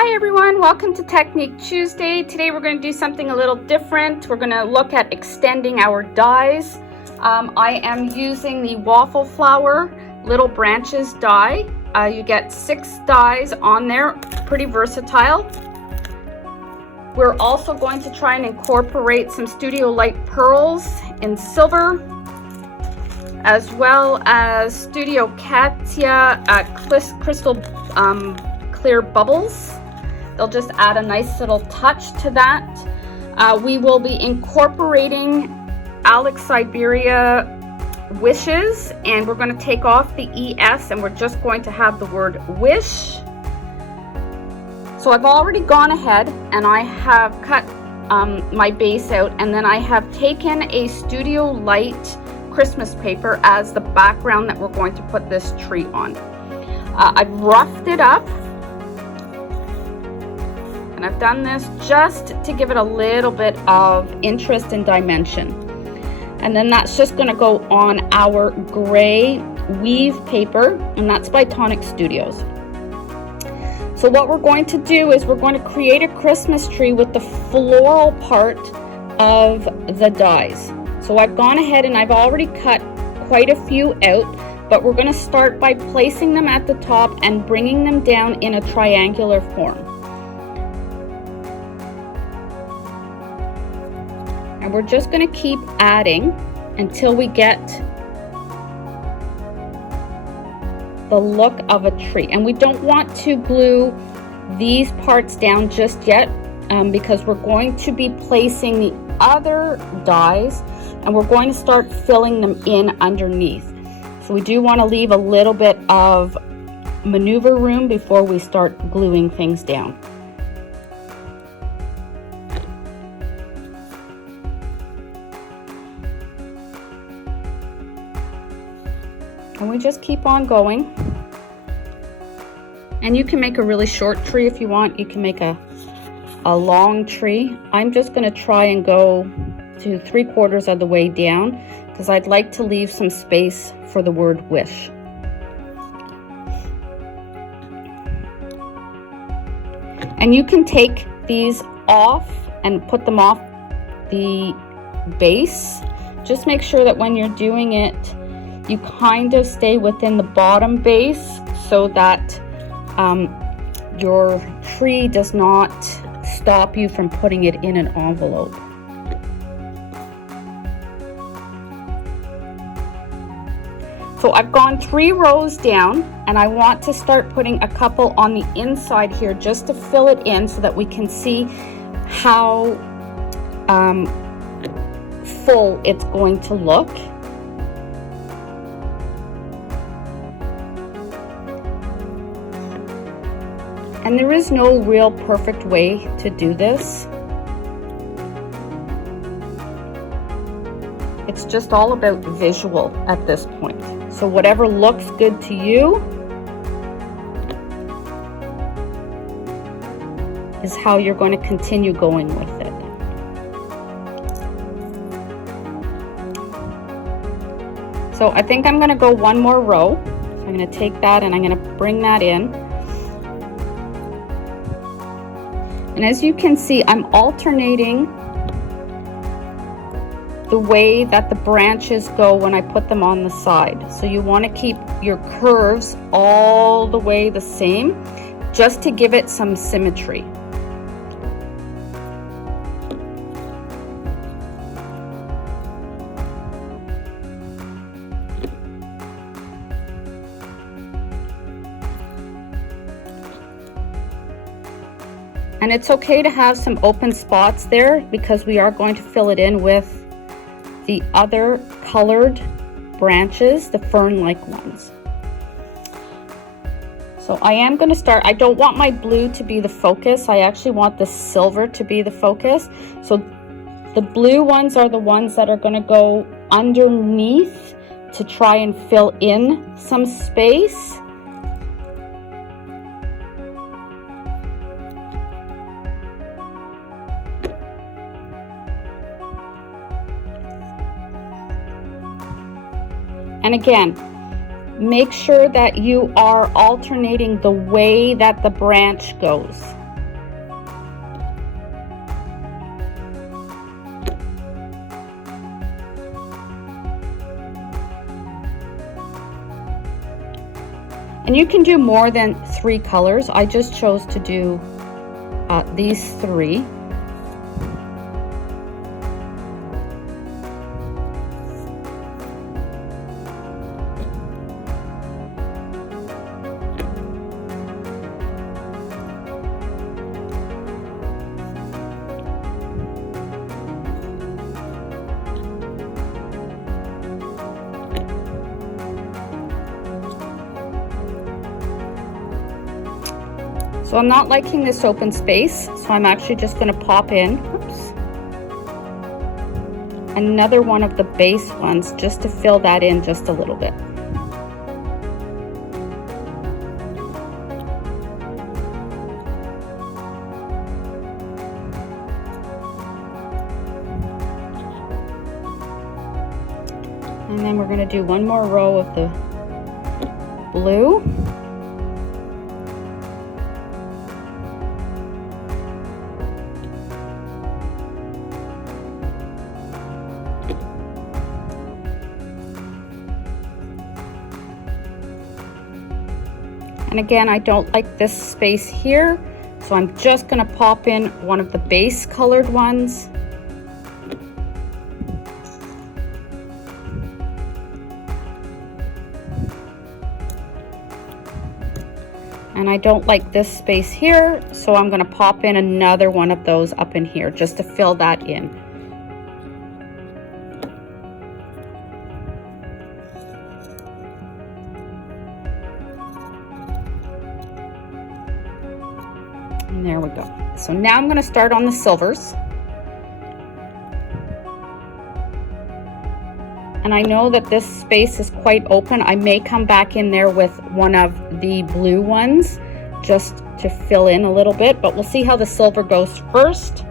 Hi everyone, welcome to Technique Tuesday. Today we're going to do something a little different. We're going to look at extending our dies. I am using the waffle flower little branches die. You get 6 dies on there, pretty versatile. We're also going to try and incorporate some Studio Light pearls in silver, as well as Studio Katia crystal clear bubbles. They'll just add a nice little touch to that. We will be incorporating Alex Siberia wishes, and we're going to take off the ES and we're just going to have the word wish. So I've already gone ahead and I have cut my base out, and then I have taken a Studio Light Christmas paper as the background that we're going to put this tree on. I've roughed it up. And I've done this just to give it a little bit of interest and dimension. And then that's just going to go on our gray weave paper, and that's by Tonic Studios. So what we're going to do is we're going to create a Christmas tree with the floral part of the dies. So I've gone ahead and I've already cut quite a few out, but we're going to start by placing them at the top and bringing them down in a triangular form. And we're just going to keep adding until we get the look of a tree. And we don't want to glue these parts down just yet because we're going to be placing the other dies and we're going to start filling them in underneath. So we do want to leave a little bit of maneuver room before we start gluing things down. And we just keep on going. And you can make a really short tree if you want. You can make a long tree. I'm just going to try and go to 3/4 of the way down because I'd like to leave some space for the word wish. And you can take these off and put them off the base. Just make sure that when you're doing it, you kind of stay within the bottom base so that your tree does not stop you from putting it in an envelope. So I've gone 3 rows down, and I want to start putting a couple on the inside here just to fill it in so that we can see how full it's going to look. And there is no real perfect way to do this. It's just all about visual at this point. So whatever looks good to you is how you're going to continue going with it. So I think I'm going to go one more row. So I'm going to take that and I'm going to bring that in. And as you can see, I'm alternating the way that the branches go when I put them on the side. So you want to keep your curves all the way the same, just to give it some symmetry. And it's okay to have some open spots there because we are going to fill it in with the other colored branches, the fern-like ones. So I am going to start. I don't want my blue to be the focus. I actually want the silver to be the focus. So the blue ones are the ones that are going to go underneath to try and fill in some space. And again, make sure that you are alternating the way that the branch goes. And you can do more than 3 colors. I just chose to do these 3. So I'm not liking this open space, so I'm actually just going to pop in, another one of the base ones just to fill that in just a little bit. And then we're going to do one more row of the blue. And again, I don't like this space here, so I'm just going to pop in one of the base colored ones. And I don't like this space here, so I'm going to pop in another one of those up in here just to fill that in. And there we go. So now I'm going to start on the silvers. And I know that this space is quite open. I may come back in there with one of the blue ones just to fill in a little bit, but we'll see how the silver goes first.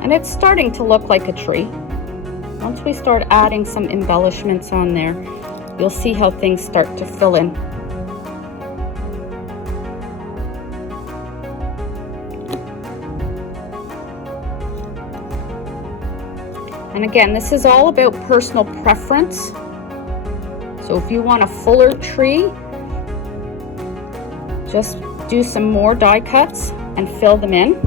And it's starting to look like a tree. Once we start adding some embellishments on there, you'll see how things start to fill in. And again, this is all about personal preference. So if you want a fuller tree, just do some more die cuts and fill them in.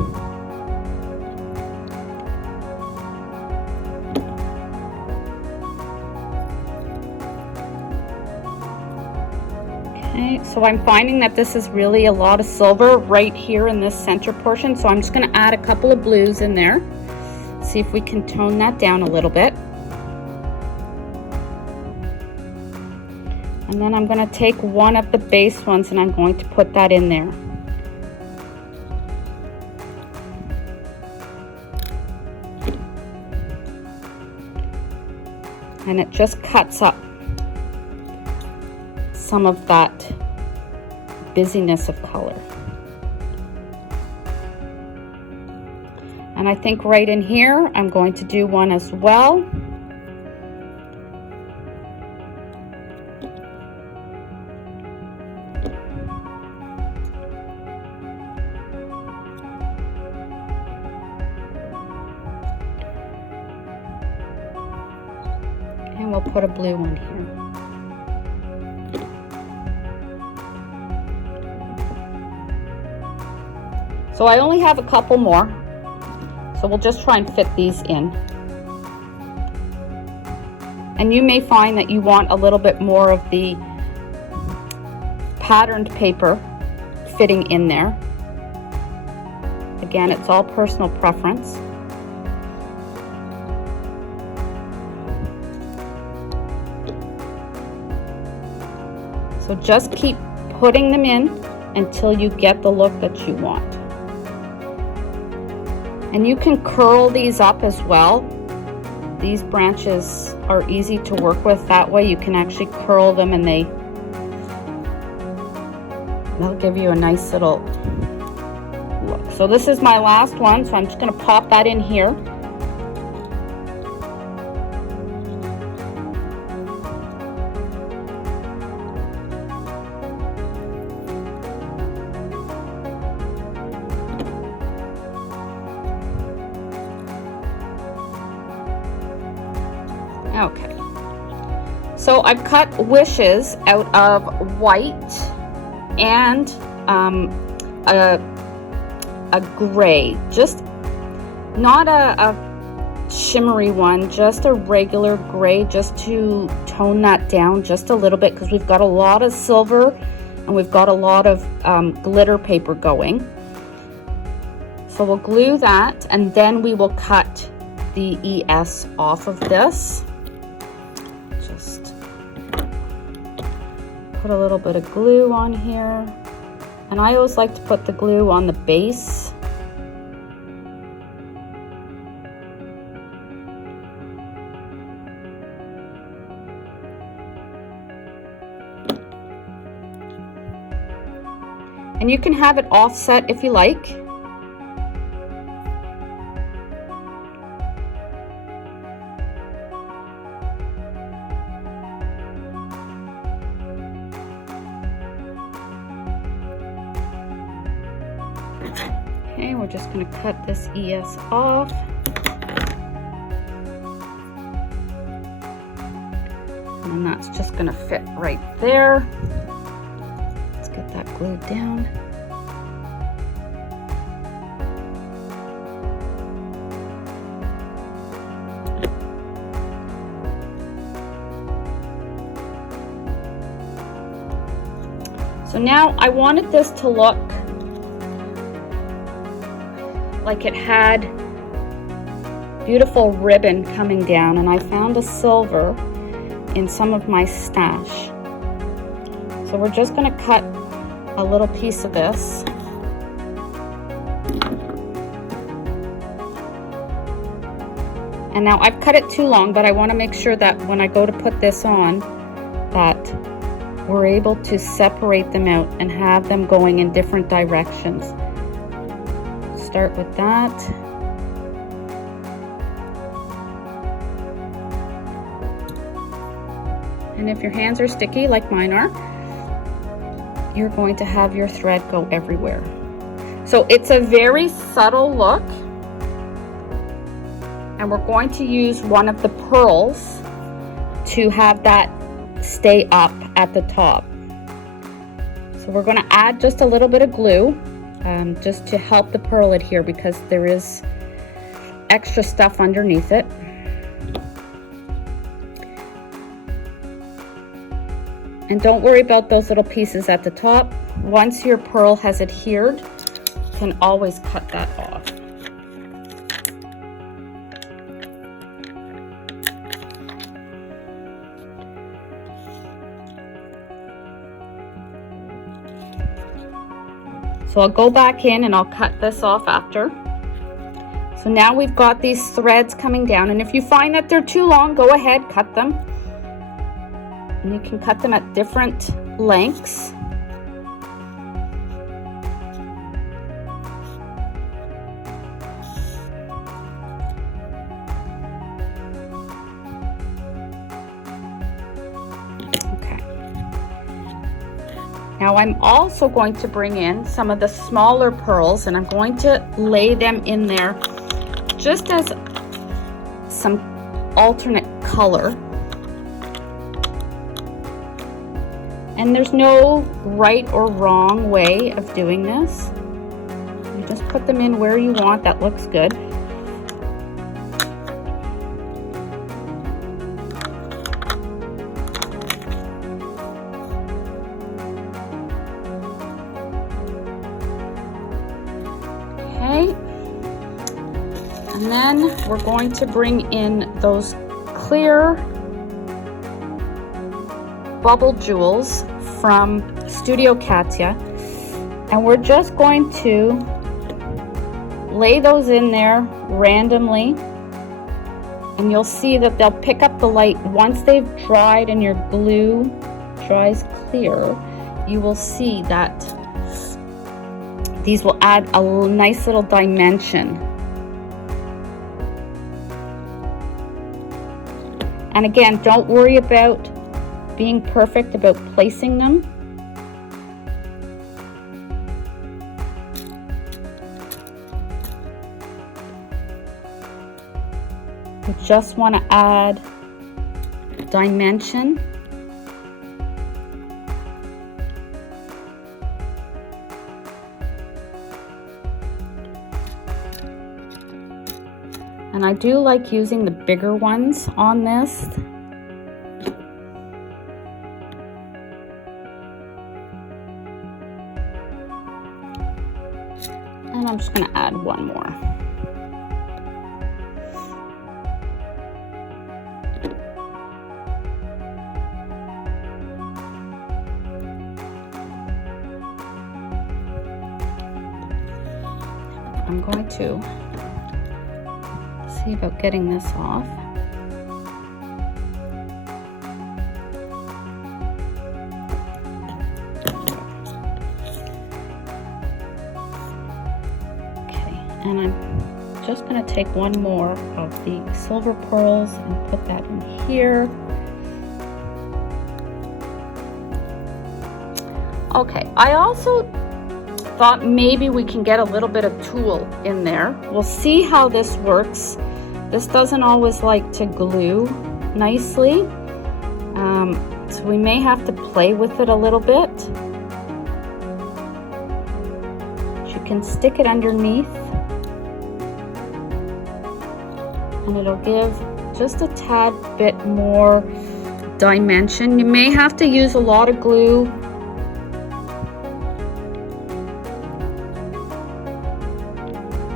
Okay, so I'm finding that this is really a lot of silver right here in this center portion, so I'm just going to add a couple of blues in there. See if we can tone that down a little bit. And then I'm going to take one of the base ones and I'm going to put that in there. And it just cuts up some of that busyness of color. And I think right in here, I'm going to do one as well. And we'll put a blue one here. So I only have a couple more, so we'll just try and fit these in. And you may find that you want a little bit more of the patterned paper fitting in there. Again, it's all personal preference. So just keep putting them in until you get the look that you want. And you can curl these up as well. These branches are easy to work with. That way you can actually curl them and they That'll give you a nice little look. So this is my last one, so I'm just going to pop that in here. Okay, so I've cut wishes out of white and a gray, just not a shimmery one, just a regular gray, just to tone that down just a little bit, because we've got a lot of silver and we've got a lot of glitter paper going. So we'll glue that, and then we will cut the ES off of this. Just put a little bit of glue on here, and I always like to put the glue on the base. And you can have it offset if you like. Okay, we're just going to cut this ES off. And then that's just going to fit right there. Let's get that glued down. So now I wanted this to look like it had beautiful ribbon coming down, and I found a silver in some of my stash. So we're just going to cut a little piece of this. And now I've cut it too long, but I want to make sure that when I go to put this on, that we're able to separate them out and have them going in different directions. Start with that. And if your hands are sticky like mine are, you're going to have your thread go everywhere. So it's a very subtle look, and we're going to use one of the pearls to have that stay up at the top. So we're going to add just a little bit of glue, just to help the pearl adhere, because there is extra stuff underneath it. And don't worry about those little pieces at the top. Once your pearl has adhered, you can always cut that off. So I'll go back in and I'll cut this off after. So now we've got these threads coming down, and if you find that they're too long, go ahead, cut them. And you can cut them at different lengths. Now I'm also going to bring in some of the smaller pearls, and I'm going to lay them in there just as some alternate color. And there's no right or wrong way of doing this. You just put them in where you want. That looks good. And then we're going to bring in those clear bubble jewels from Studio Katya, and we're just going to lay those in there randomly, and you'll see that they'll pick up the light. Once they've dried and your glue dries clear, you will see that These will add a nice little dimension. And again, don't worry about being perfect about placing them. You just want to add dimension. And I do like using the bigger ones on this. And I'm just going to add one more. I'm going to see about getting this off. Okay, and I'm just going to take one more of the silver pearls and put that in here. Okay, I also thought maybe we can get a little bit of tulle in there. We'll see how this works. This doesn't always like to glue nicely, so we may have to play with it a little bit. You can stick it underneath and it'll give just a tad bit more dimension. You may have to use a lot of glue.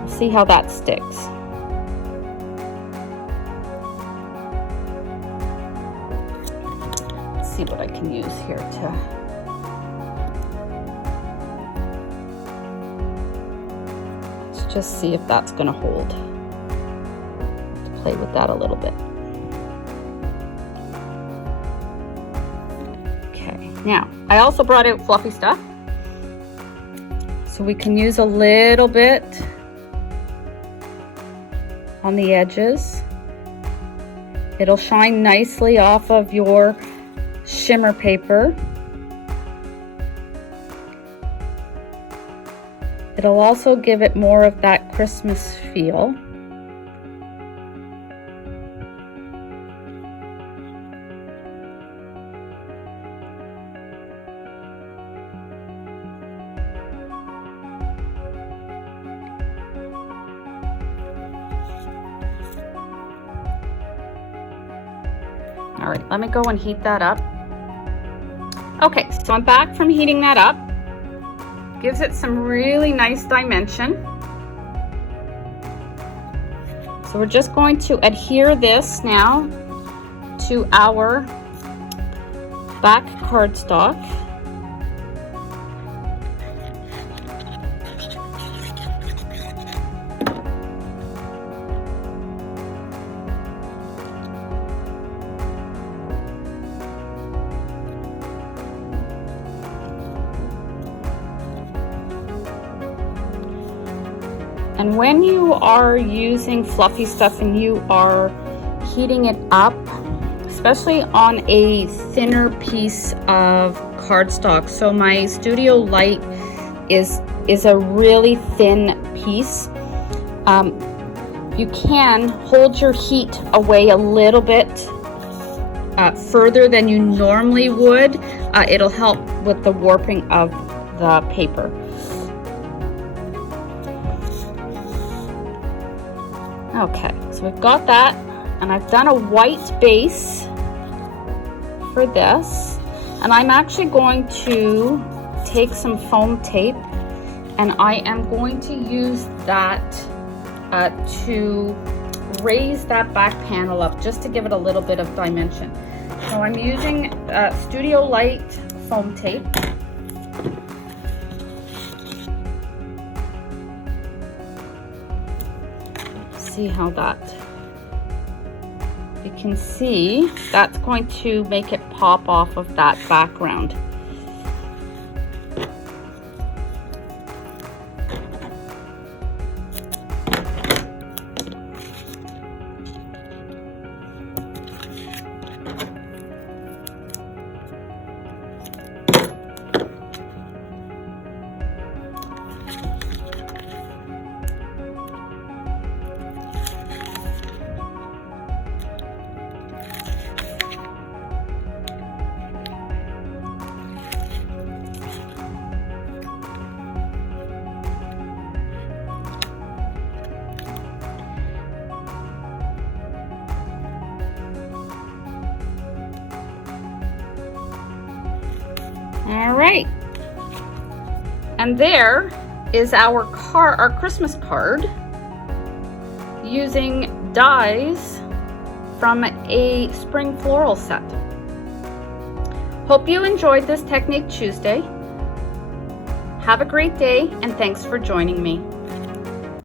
See how that sticks. Let's see what I can use here to let's just see if that's going to hold. Let's play with that a little bit. Okay, now I also brought out fluffy stuff, so we can use a little bit on the edges. It'll shine nicely off of your shimmer paper. It'll also give it more of that Christmas feel. All right, let me go and heat that up. Okay, so I'm back from heating that up. Gives it some really nice dimension. So we're just going to adhere this now to our back cardstock. And when you are using fluffy stuff and you are heating it up, especially on a thinner piece of cardstock, so my Studio Light is a really thin piece, you can hold your heat away a little bit further than you normally would. It'll help with the warping of the paper. Okay, so we've got that, and I've done a white base for this, and I'm actually going to take some foam tape and I am going to use that to raise that back panel up, just to give it a little bit of dimension. So I'm using Studio Light foam tape. See how that, you can see that's going to make it pop off of that background. All right. And there is our Christmas card using dies from a spring floral set. Hope you enjoyed this Technique Tuesday. Have a great day, and thanks for joining me.